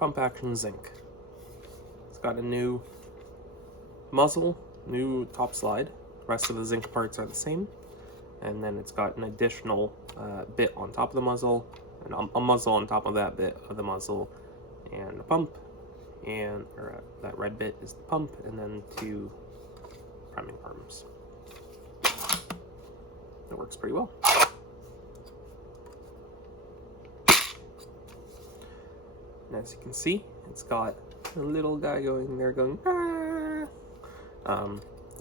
pump action zinc. It's got a new muzzle, new top slide. The rest of the zinc parts are the same. And then it's got an additional bit on top of the muzzle, and a muzzle on top of that bit of the muzzle, and a pump, and that red bit is the pump, and then 2 priming arms. It works pretty well. And as you can see, it's got a little guy going there going, ah!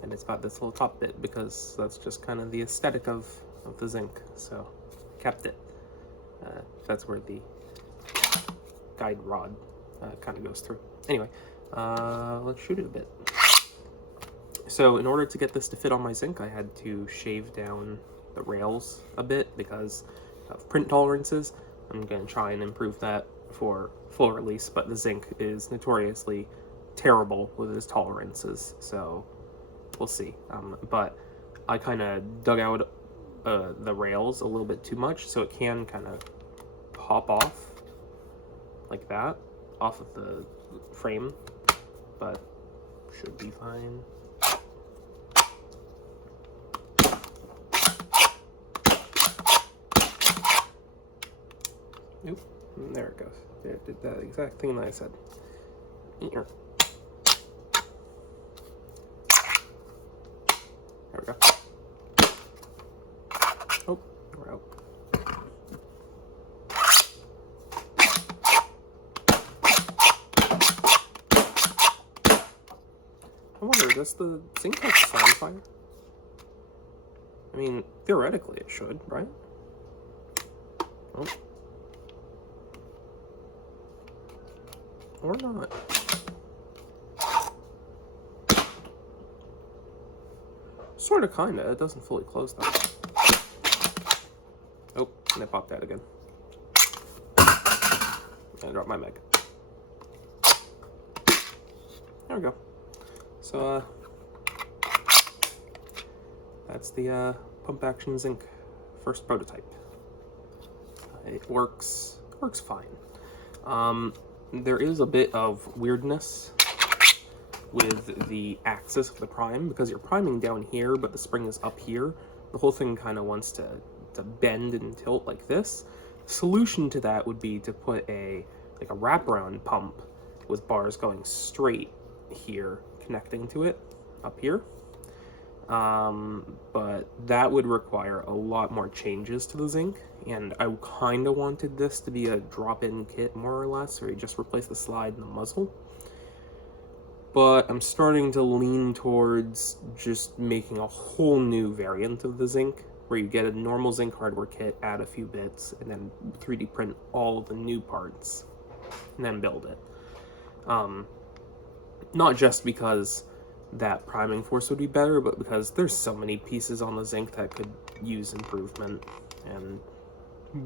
And it's got this little top bit because that's just kind of the aesthetic of the zinc, so kept it. That's where the guide rod kind of goes through. Anyway, let's shoot it a bit. So in order to get this to fit on my zinc, I had to shave down the rails a bit because of print tolerances. I'm going to try and improve that for full release, but the zinc is notoriously terrible with its tolerances, so we'll see. But I kind of dug out the rails a little bit too much, so it can kind of pop off like that off of the frame, but should be fine. Nope, there it goes. It did that exact thing that I said. Here. There we go. Oh, we're out. I wonder, does the zinc have sound fire? I mean, theoretically it should, right? Oh. Or not. Sort of, kind of. It doesn't fully close though. Oh, and it popped out again. I dropped my mag. There we go. So, that's the pump action zinc first prototype. It works fine. There is a bit of weirdness with the axis of the prime because you're priming down here, but the spring is up here. The whole thing kind of wants to bend and tilt like this. The solution to that would be to put a wraparound pump with bars going straight here, connecting to it up here. But that would require a lot more changes to the zinc, and I kind of wanted this to be a drop-in kit more or less, where you just replace the slide and the muzzle. But I'm starting to lean towards just making a whole new variant of the zinc, where you get a normal zinc hardware kit, add a few bits, and then 3D print all of the new parts, and then build it. Not just because that priming force would be better, but because there's so many pieces on the zinc that could use improvement, and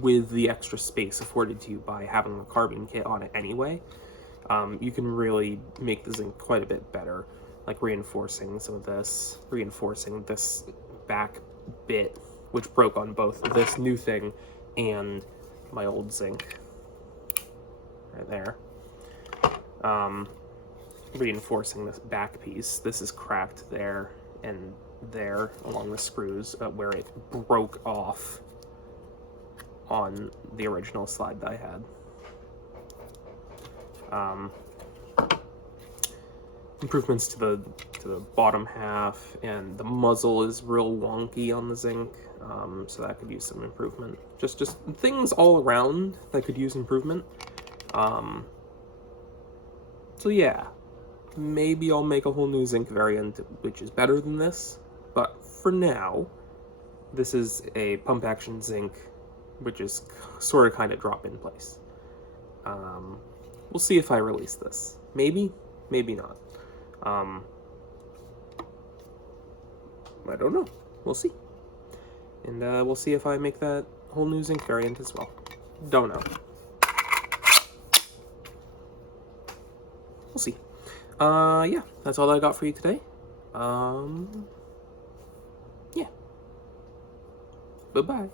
with the extra space afforded to you by having a carbon kit on it anyway, you can really make the zinc quite a bit better, like reinforcing some of this, reinforcing this back bit, which broke on both this new thing and my old zinc, right there. Reinforcing this back piece. This is cracked there and there along the screws where it broke off on the original slide that I had. Improvements to the bottom half, and the muzzle is real wonky on the zinc, so that could use some improvement. Just things all around that could use improvement. So yeah, maybe I'll make a whole new zinc variant which is better than this, but for now, this is a pump action zinc which is sort of kind of drop in place. We'll see if I release this. Maybe, maybe not. I don't know. We'll see. And we'll see if I make that whole new zinc variant as well. Don't know. We'll see. Yeah, that's all I got for you today. Yeah. Bye-bye.